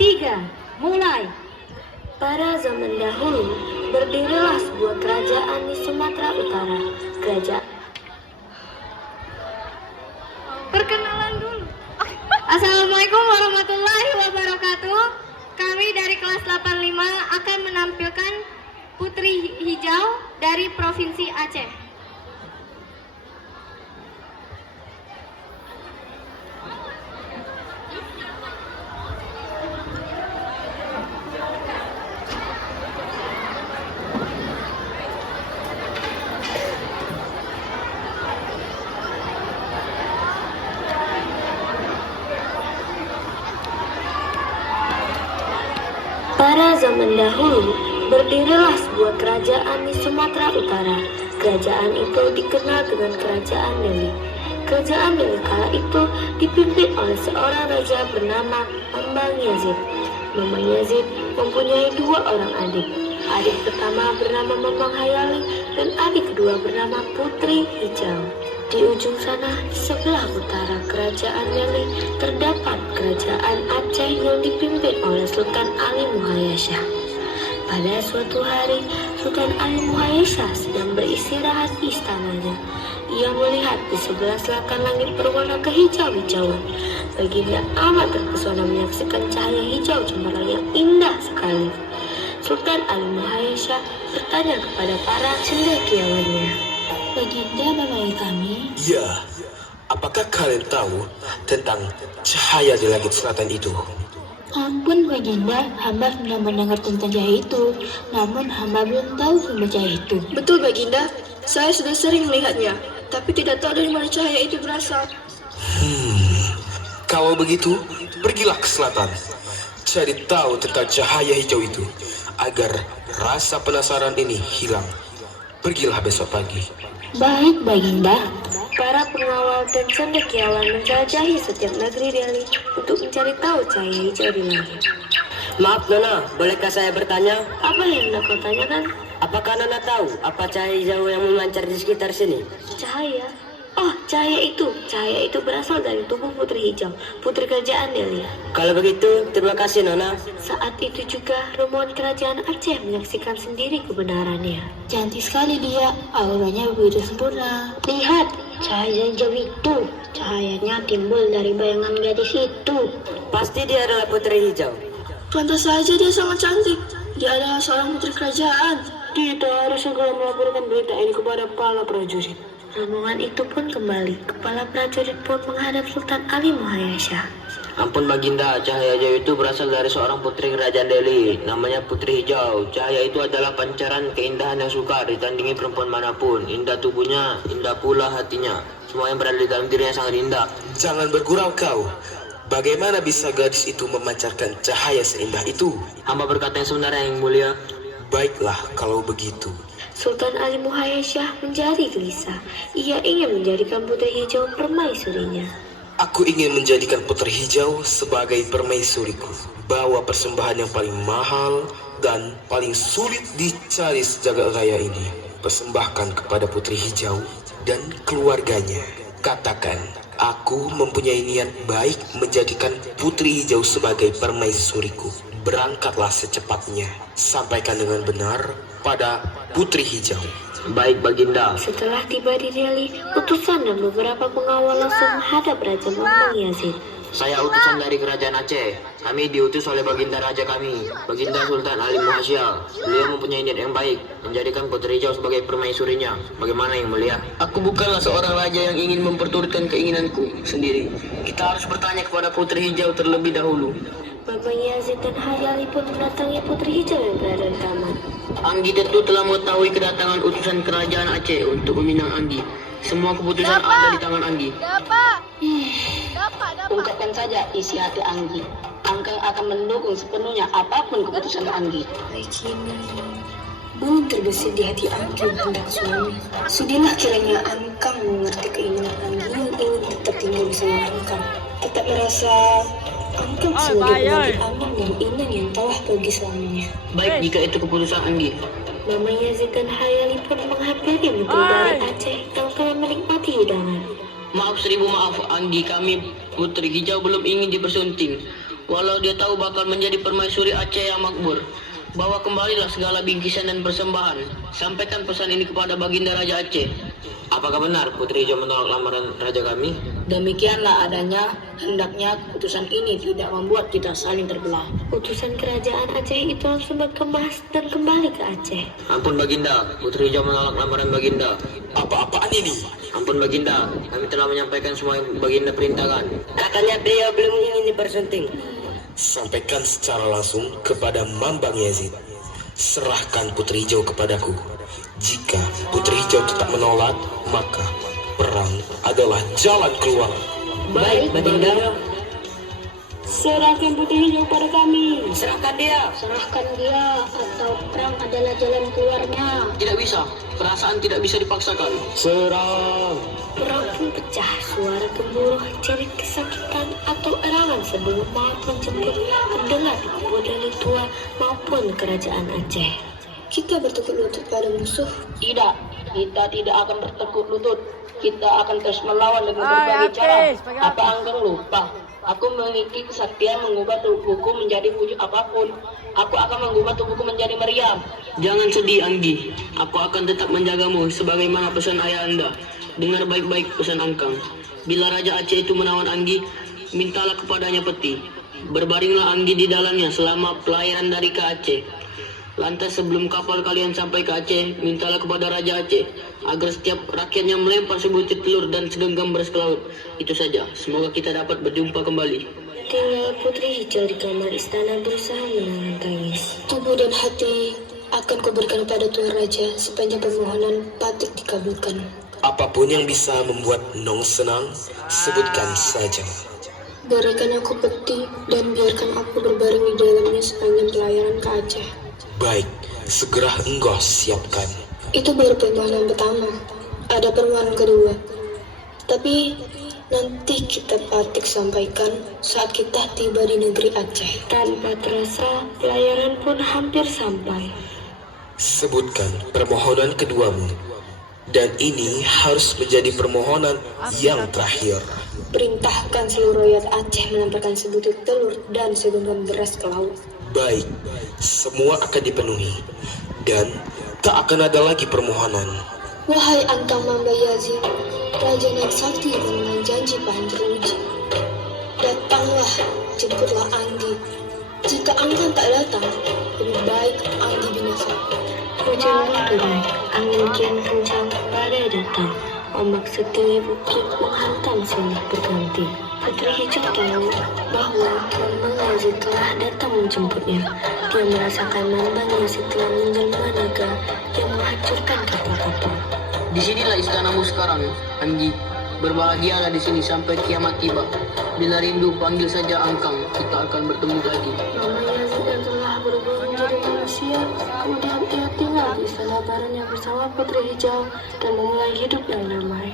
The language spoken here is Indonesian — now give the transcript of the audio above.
3, mulai. Pada zaman dahulu, berdirilah sebuah kerajaan di Sumatera Utara. Kerajaan. Perkenalan dulu. Assalamualaikum warahmatullahi wabarakatuh. Kami dari kelas 85 akan menampilkan Putri Hijau dari Provinsi Aceh. Pada zaman dahulu, berdirilah sebuah kerajaan di Sumatera Utara. Kerajaan itu dikenal dengan Kerajaan Deli. Kerajaan Deli kala itu dipimpin oleh seorang raja bernama Mambang Yazid. Mambang Yazid mempunyai 2 orang adik. Adik pertama bernama Mambang Hayali dan adik kedua bernama Putri Hijau. Di ujung sana, di sebelah utara Kerajaan Deli, terdapat Kerajaan Aceh yang dipimpin oleh Sultan Ali Muhayyasyah. Pada suatu hari, Sultan Ali Muhayyasyah sedang beristirahat di istananya. Ia melihat di sebelah selatan langit berwarna kehijau-hijauan. Baginda amat terpesona menyaksikan cahaya hijau cemerlang yang indah sekali. Sultan Ali Muhayyasyah bertanya kepada para cendekiawannya, "Baginda menemui kami?" Ya, apakah kalian tahu tentang cahaya di langit selatan itu? Ampun Baginda, hamba sudah mendengar tentang cahaya itu, namun hamba belum tahu sumber cahaya itu. Betul Baginda, saya sudah sering melihatnya, tapi tidak tahu dari mana cahaya itu berasal. Kalau begitu, pergilah ke selatan. Cari tahu tentang cahaya hijau itu, agar rasa penasaran ini hilang. Pergilah besok pagi. Baik Baginda. Para pengawal dan cendekiawan menjelajahi setiap negeri Deli untuk mencari tahu cahaya hijau di langit. Maaf Nona, bolehkah saya bertanya? Apa yang hendak kau tanyakan? Apakah Nona tahu apa cahaya hijau yang memancar di sekitar sini? Cahaya? Oh, cahaya itu berasal dari tubuh Putri Hijau, Putri Kerajaan Deli. Kalau begitu, terima kasih Nona. Saat itu juga rombongan Kerajaan Aceh menyaksikan sendiri kebenarannya. Cantik sekali dia, auranya begitu sempurna. Lihat, cahaya hijau itu, cahayanya timbul dari bayangan gadis itu. Pasti dia adalah Putri Hijau. Pantas saja dia sangat cantik. Dia adalah seorang putri kerajaan. Kita harus segera melaporkan berita ini kepada para prajurit. Rombongan itu pun kembali. Kepala prajurit pun menghadap Sultan Ali Muhayyasyah. Ampun Baginda, cahaya hijau itu berasal dari seorang putri kerajaan Deli. Namanya Putri Hijau. Cahaya itu adalah pancaran keindahan yang sukar ditandingi perempuan manapun. Indah tubuhnya, indah pula hatinya. Semua yang berada di dalam dirinya sangat indah. Jangan bergurau kau. Bagaimana bisa gadis itu memancarkan cahaya seindah itu? Hamba berkata yang sebenarnya yang mulia. Baiklah kalau begitu. Sultan Ali Muhayyasyah menjadi gelisah. Ia ingin menjadikan Putri Hijau permaisurinya. Aku ingin menjadikan Putri Hijau sebagai permaisuriku. Bawa persembahan yang paling mahal dan paling sulit dicari sejagat raya ini. Persembahkan kepada Putri Hijau dan keluarganya. Katakan, aku mempunyai niat baik menjadikan Putri Hijau sebagai permaisuriku. Berangkatlah secepatnya. Sampaikan dengan benar pada Putri Hijau. Baik Baginda. Setelah tiba di Deli, utusan dan beberapa pengawal langsung menghadap Raja Mambang Yazid. Saya utusan dari Kerajaan Aceh. Kami diutus oleh Baginda Raja kami, Baginda Sultan Ali Muhayyasyah. Beliau mempunyai niat yang baik, menjadikan Putri Hijau sebagai permaisurinya. Bagaimana yang mulia? Aku bukanlah seorang raja yang ingin memperturutkan keinginanku sendiri. Kita harus bertanya kepada Putri Hijau terlebih dahulu. Mambang Yazid dan Hayali pun mendatangi Putri Hijau yang berada di taman. Anggi tentu telah mengetahui kedatangan utusan Kerajaan Aceh untuk meminang Anggi. Semua keputusan ada di tangan Anggi. Ungkapkan saja isi hati Anggi. Angkang akan mendukung sepenuhnya apapun keputusan Anggi. Kini belum terbesit di hati Anggi hendak suami. Sudilah kiranya Angkang mengerti keinginan Anggi yang ingin tetap tinggal bersama Angkang. Tetap merasa Angkang sebagai pengganti Angkang dan Inang yang telah pergi selamanya. Baik jika itu keputusan Anggi. Mambang Yazid dan Hayali pun menghampiri menteri dari Aceh yang telah menikmati hidangan. Maaf seribu maaf Anggi, kami Putri Hijau belum ingin dipersunting. Walau dia tahu bakal menjadi permaisuri Aceh yang makmur. Bawa kembalilah segala bingkisan dan persembahan. Sampaikan pesan ini kepada Baginda Raja Aceh. Apakah benar Putri Hijau menolak lamaran raja kami? Demikianlah adanya, hendaknya keputusan ini tidak membuat kita saling terbelah. Utusan kerajaan Aceh itu langsung berkemas dan kembali ke Aceh. Ampun Baginda, Putri Hijau menolak lamaran Baginda. Apa-apaan ini? Ampun Baginda, kami telah menyampaikan semua yang Baginda perintahkan. Katanya beliau belum ingin dipersunting. Sampaikan secara langsung kepada Mambang Yazid. Serahkan Putri Hijau kepadaku. Jika Putri Hijau tetap menolak, maka perang adalah jalan keluar. Baik, Baginda. Serahkan Putri Hijau pada kami. Serahkan dia. Serahkan dia atau perang adalah jalan keluarnya. Tidak bisa, perasaan tidak bisa dipaksakan. Serang! Perang pun pecah, suara gemuruh, jerit kesakitan atau erangan sebelum maut menjemput terdengar di kebun dari tua maupun kerajaan Aceh. Kita bertekuk lutut pada musuh. Tidak, kita tidak akan bertekuk lutut. Kita akan terus melawan dengan berbagai cara. Apa Angkang lupa? Aku memiliki kesaktian mengubah tubuhku menjadi wujud apapun. Aku akan mengubah tubuhku menjadi meriam. Jangan sedih Anggi, aku akan tetap menjagamu sebagaimana pesan ayah anda. Dengar baik-baik pesan Angkang. Bila Raja Aceh itu menawan Anggi, mintalah kepadanya peti. Berbaringlah Anggi di dalamnya selama pelayaran dari ke Aceh. Lantas sebelum kapal kalian sampai ke Aceh, mintalah kepada Raja Aceh agar setiap rakyatnya melempar sebutir telur dan segenggam beras ke laut. Itu saja, semoga kita dapat berjumpa kembali. Tinggal Putri Hijau di kamar istana berusaha menahan tangis. Tubuh dan hati akan kuberikan pada Tuan Raja sepanjang permohonan Patik dikabulkan. Apapun yang bisa membuat Nong senang, sebutkan saja. Berikan aku peti dan biarkan aku berbaring di dalamnya sepanjang pelayaran ke Aceh. Baik, segera engkau siapkan. Itu baru permohonan pertama. Ada permohonan kedua. Tapi nanti kita Patik sampaikan saat kita tiba di negeri Aceh. Tanpa terasa, pelayaran pun hampir sampai. Sebutkan permohonan keduamu. Dan ini harus menjadi permohonan yang terakhir. Perintahkan seluruh rakyat Aceh melemparkan sebutir telur dan segenggam beras ke laut. Baik, semua akan dipenuhi. Dan tak akan ada lagi permohonan. Wahai Angkang Mamba Yazid, Raja Nan Sakti dengan janji paham teruji. Datanglah, jemputlah Anggi. Jika Angkang tak datang, lebih baik Anggi binasa. Hujanlah turun, angin kian kencang, badai datang. Ombak setinggi bukit menghantam silih berganti. Putri Hijau tahu bahwa Mambang Yazid telah datang menjemputnya. Dia merasakan Mambang Yazid telah menjelma naga yang menghancurkan kapal-kapal. Disinilah istanamu sekarang, Anggi. Berbahagialah di sini sampai kiamat tiba. Bila rindu, panggil saja Angkang. Kita akan bertemu lagi. Mambang Yazid yang telah berubah menjadi manusia, kemudian ia tinggal di istana barunya bersama Putri Hijau dan memulai hidup yang damai.